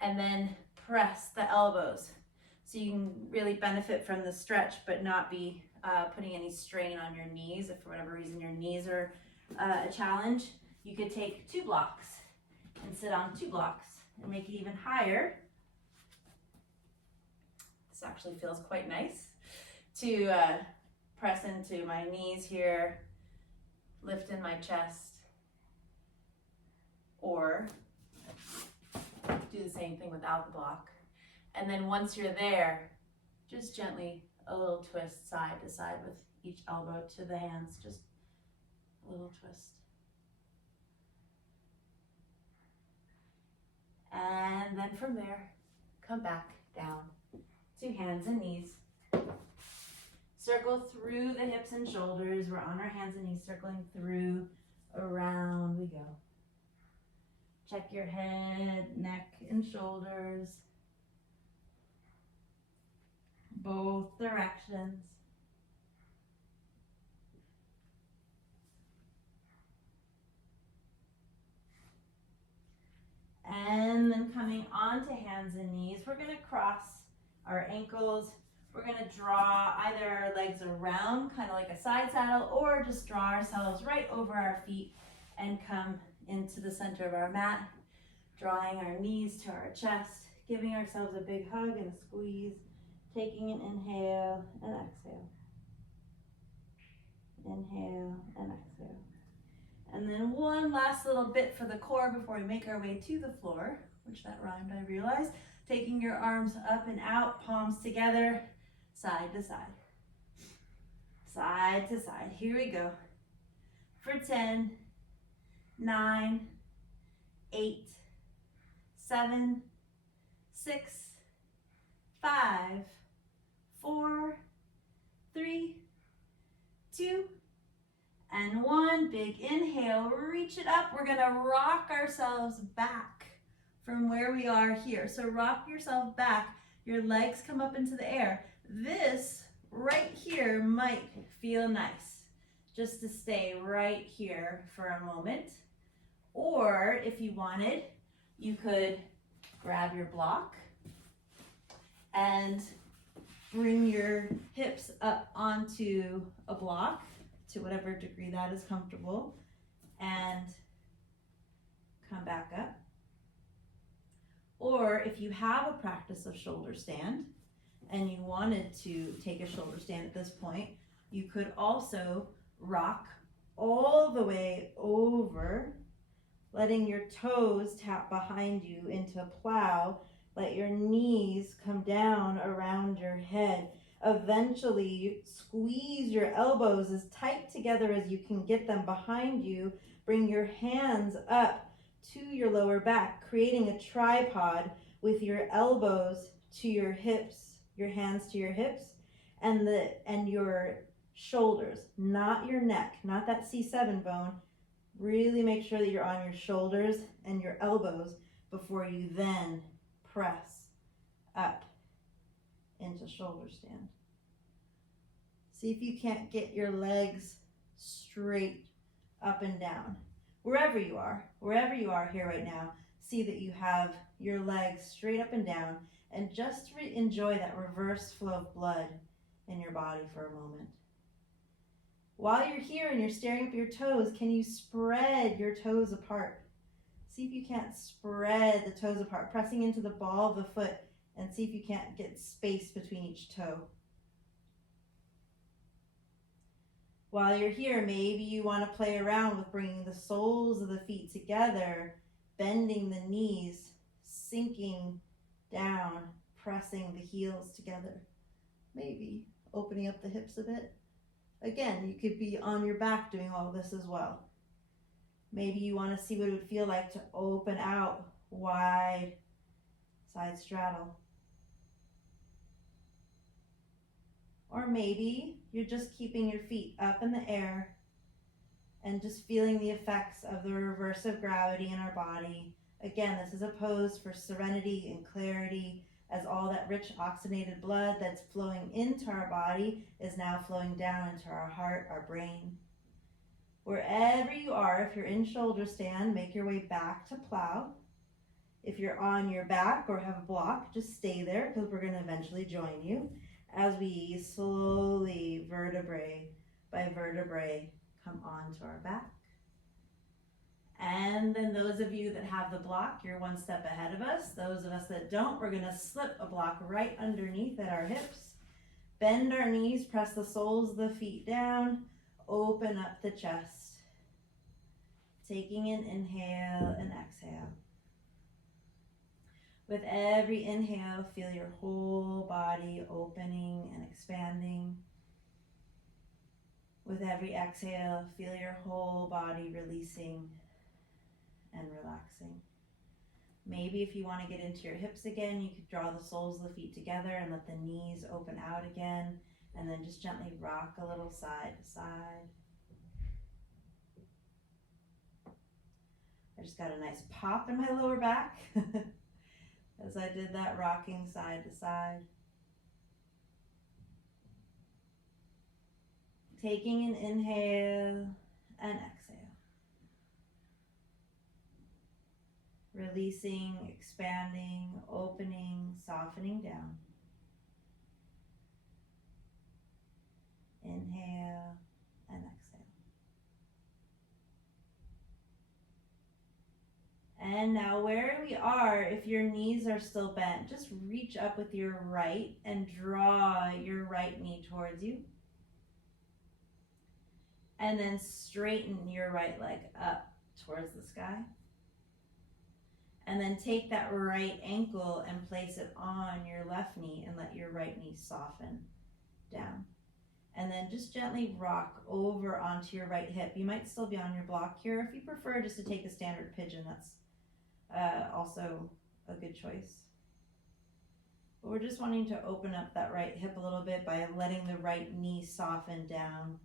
and then press the elbows. So you can really benefit from the stretch but not be putting any strain on your knees. If for whatever reason your knees are a challenge, you could take 2 blocks and sit on 2 blocks and make it even higher. This actually feels quite nice to press into my knees here, lift in my chest, or do the same thing without the block. And then once you're there, just gently a little twist side to side with each elbow to the hands, just a little twist. And then from there, come back down to hands and knees. Circle through the hips and shoulders. We're on our hands and knees, circling through, around we go. Check your head, neck, and shoulders. Both directions. And then coming onto hands and knees, we're going to cross our ankles. We're going to draw either our legs around, kind of like a side saddle, or just draw ourselves right over our feet and come into the center of our mat, drawing our knees to our chest, giving ourselves a big hug and a squeeze, taking an inhale and exhale. Inhale and exhale. And then one last little bit for the core before we make our way to the floor, which that rhymed, I realized. Taking your arms up and out, palms together, side to side. Side to side. Here we go. For 10, 9, 8, 7, 6, 5, 4, 3, 2, and 1. Big inhale, reach it up. We're gonna rock ourselves back from where we are here. So rock yourself back. Your legs come up into the air. This right here might feel nice, just to stay right here for a moment. Or if you wanted, you could grab your block and bring your hips up onto a block to whatever degree that is comfortable and come back up. Or if you have a practice of shoulder stand and you wanted to take a shoulder stand at this point, you could also rock all the way over, letting your toes tap behind you into a plow. Let your knees come down around your head. Eventually, squeeze your elbows as tight together as you can get them behind you. Bring your hands up to your lower back, creating a tripod with your elbows to your hips, your hands to your hips, and your shoulders, not your neck, not that C7 bone. Really make sure that you're on your shoulders and your elbows before you then press up into shoulder stand. See if you can't get your legs straight up and down. Wherever you are here right now, see that you have your legs straight up and down, and just enjoy that reverse flow of blood in your body for a moment. While you're here and you're staring up at your toes, can you spread your toes apart? See if you can't spread the toes apart, pressing into the ball of the foot, and see if you can't get space between each toe. While you're here, maybe you want to play around with bringing the soles of the feet together, bending the knees, sinking down, pressing the heels together. Maybe opening up the hips a bit. Again, you could be on your back doing all this as well. Maybe you want to see what it would feel like to open out wide side straddle. Or maybe you're just keeping your feet up in the air and just feeling the effects of the reverse of gravity in our body. Again, this is a pose for serenity and clarity, as all that rich oxygenated blood that's flowing into our body is now flowing down into our heart, our brain. Wherever you are, if you're in shoulder stand, make your way back to plow. If you're on your back or have a block, just stay there because we're going to eventually join you as we slowly, vertebrae by vertebrae, come onto our back. And then those of you that have the block, you're one step ahead of us. Those of us that don't, we're going to slip a block right underneath at our hips. Bend our knees, press the soles of the feet down, open up the chest. Taking an inhale and exhale. With every inhale, feel your whole body opening and expanding. With every exhale, feel your whole body releasing and relaxing. Maybe if you want to get into your hips again, you could draw the soles of the feet together and let the knees open out again, and then just gently rock a little side to side. I just got a nice pop in my lower back as I did that rocking side to side. Taking an inhale and exhale. Releasing, expanding, opening, softening down. Inhale and exhale. And now where we are, if your knees are still bent, just reach up with your right and draw your right knee towards you. And then straighten your right leg up towards the sky. And then take that right ankle and place it on your left knee and let your right knee soften down. And then just gently rock over onto your right hip. You might still be on your block here. If you prefer just to take a standard pigeon, that's also a good choice. But we're just wanting to open up that right hip a little bit by letting the right knee soften down.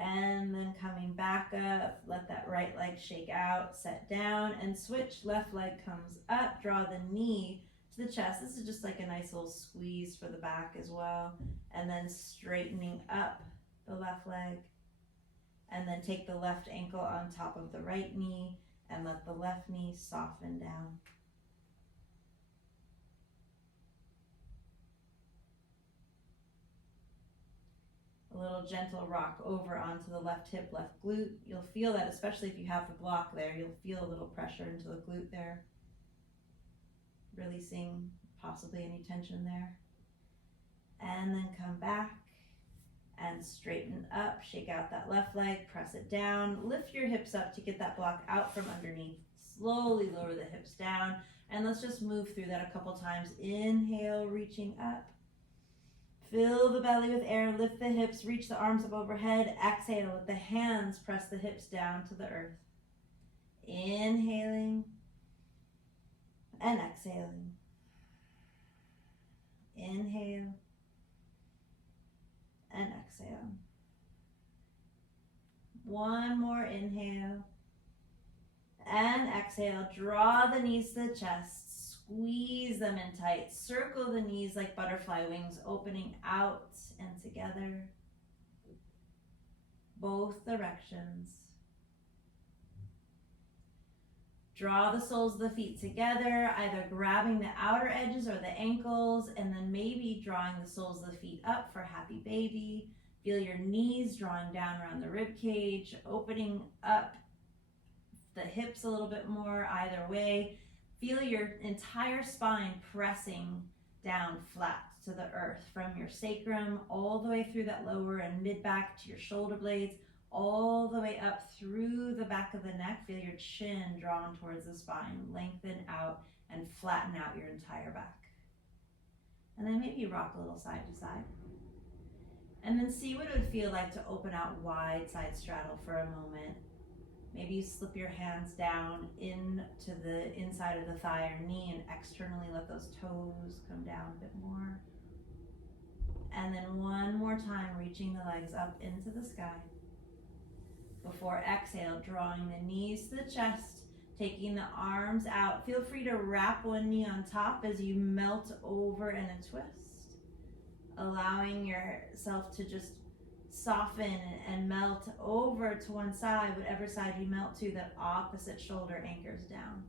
And then coming back up, let that right leg shake out, set down, and switch. Left leg comes up, draw the knee to the chest. This is just like a nice little squeeze for the back as well. And then straightening up the left leg. And then take the left ankle on top of the right knee and let the left knee soften down. A little gentle rock over onto the left hip, left glute. You'll feel that, especially if you have the block there, you'll feel a little pressure into the glute there. Releasing possibly any tension there. And then come back and straighten up, shake out that left leg, press it down, lift your hips up to get that block out from underneath. Slowly lower the hips down, and let's just move through that a couple times. Inhale, reaching up. Fill the belly with air, lift the hips, reach the arms up overhead. Exhale, let the hands press the hips down to the earth. Inhaling and exhaling. Inhale and exhale. One more inhale and exhale. Draw the knees to the chest. Squeeze them in tight. Circle the knees like butterfly wings, opening out and together. Both directions. Draw the soles of the feet together, either grabbing the outer edges or the ankles, and then maybe drawing the soles of the feet up for happy baby. Feel your knees drawing down around the rib cage, opening up the hips a little bit more, either way. Feel your entire spine pressing down flat to the earth from your sacrum all the way through that lower and mid back to your shoulder blades, all the way up through the back of the neck. Feel your chin drawn towards the spine, lengthen out and flatten out your entire back. And then maybe rock a little side to side. And then see what it would feel like to open out wide side straddle for a moment. Maybe you slip your hands down into the inside of the thigh or knee and externally let those toes come down a bit more. And then one more time, reaching the legs up into the sky. Before exhale, drawing the knees to the chest, taking the arms out. Feel free to wrap one knee on top as you melt over in a twist, allowing yourself to just soften and melt over to one side, whatever side you melt to, that opposite shoulder anchors down.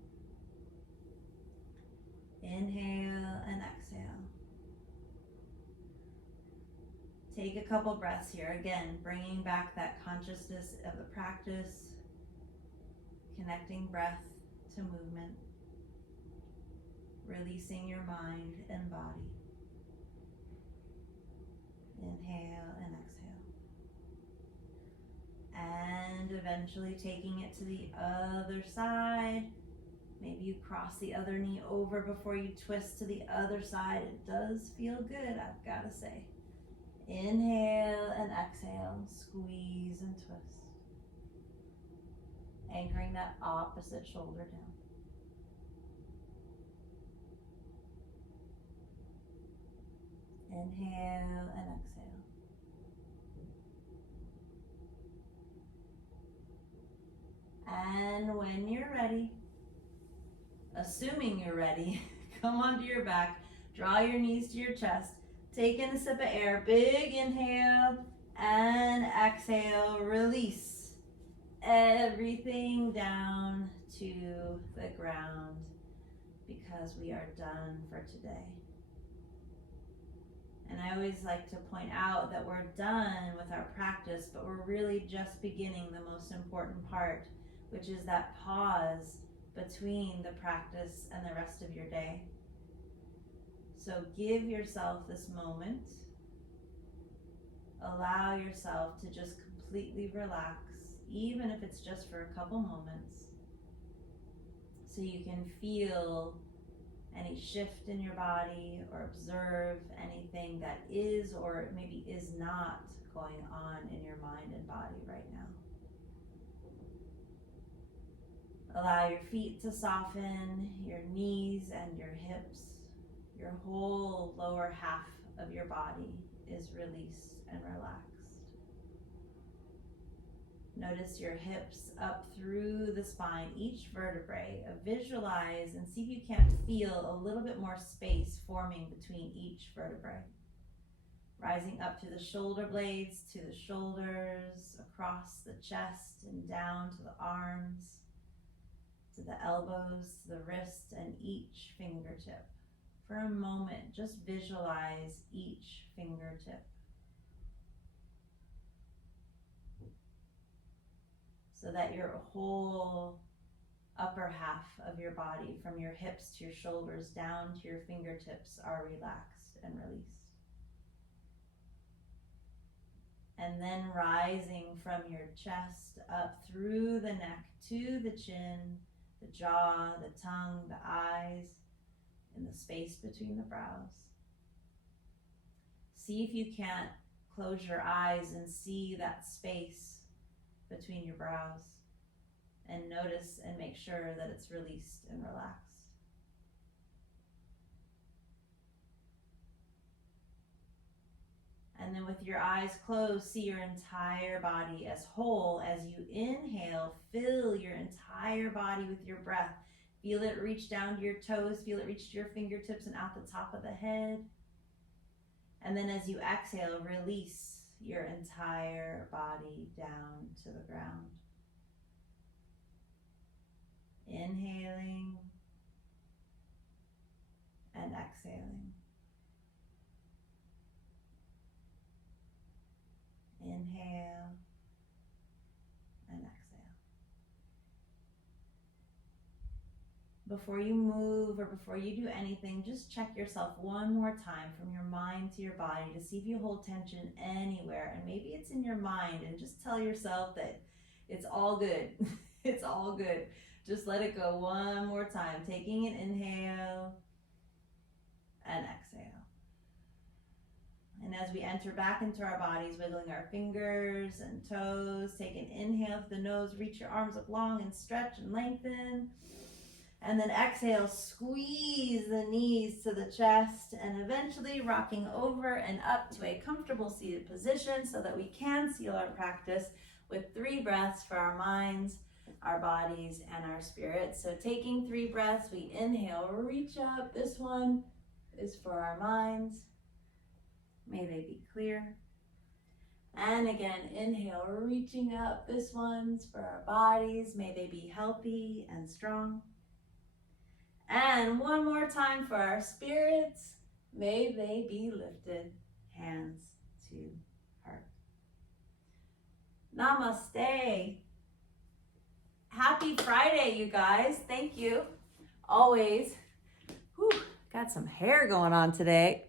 Inhale and exhale. Take a couple breaths here. Again, bringing back that consciousness of the practice, connecting breath to movement, releasing your mind and body. Inhale and exhale. And eventually taking it to the other side. Maybe you cross the other knee over before you twist to the other side. It does feel good, I've got to say. Inhale and exhale, squeeze and twist. Anchoring that opposite shoulder down. Inhale and exhale. And when you're ready, assuming you're ready, come onto your back, draw your knees to your chest. Take in a sip of air, big inhale, and exhale, release everything down to the ground because we are done for today. And I always like to point out that we're done with our practice, but we're really just beginning the most important part, which is that pause between the practice and the rest of your day. So give yourself this moment. Allow yourself to just completely relax, even if it's just for a couple moments, so you can feel any shift in your body or observe anything that is or maybe is not going on in your mind and body right now. Allow your feet to soften, your knees and your hips. Your whole lower half of your body is released and relaxed. Notice your hips up through the spine, each vertebrae. Visualize and see if you can't feel a little bit more space forming between each vertebrae. Rising up to the shoulder blades, to the shoulders, across the chest and down to the arms, to the elbows, to the wrist, and each fingertip. For a moment, just visualize each fingertip. So that your whole upper half of your body, from your hips to your shoulders down to your fingertips, are relaxed and released. And then rising from your chest up through the neck to the chin, the jaw, the tongue, the eyes, in the space between the brows. See if you can't close your eyes and see that space between your brows, and notice and make sure that it's released and relaxed. And then with your eyes closed, see your entire body as whole. As you inhale, fill your entire body with your breath. Feel it reach down to your toes, feel it reach to your fingertips and out the top of the head. And then as you exhale, release your entire body down to the ground. Inhaling and exhaling. Inhale and exhale. Before you move or before you do anything, just check yourself one more time from your mind to your body to see if you hold tension anywhere. And maybe it's in your mind, and just tell yourself that it's all good. It's all good. Just let it go one more time. Taking an inhale and exhale. And as we enter back into our bodies, wiggling our fingers and toes, take an inhale through the nose, reach your arms up long and stretch and lengthen. And then exhale, squeeze the knees to the chest, and eventually rocking over and up to a comfortable seated position so that we can seal our practice with 3 breaths for our minds, our bodies, and our spirits. So taking 3 breaths, we inhale, reach up. This one is for our minds. May they be clear. And again, inhale, reaching up. This one's for our bodies. May they be healthy and strong. And one more time for our spirits. May they be lifted. Hands to heart. Namaste. Happy Friday, you guys. Thank you. Always. Whew, got some hair going on today.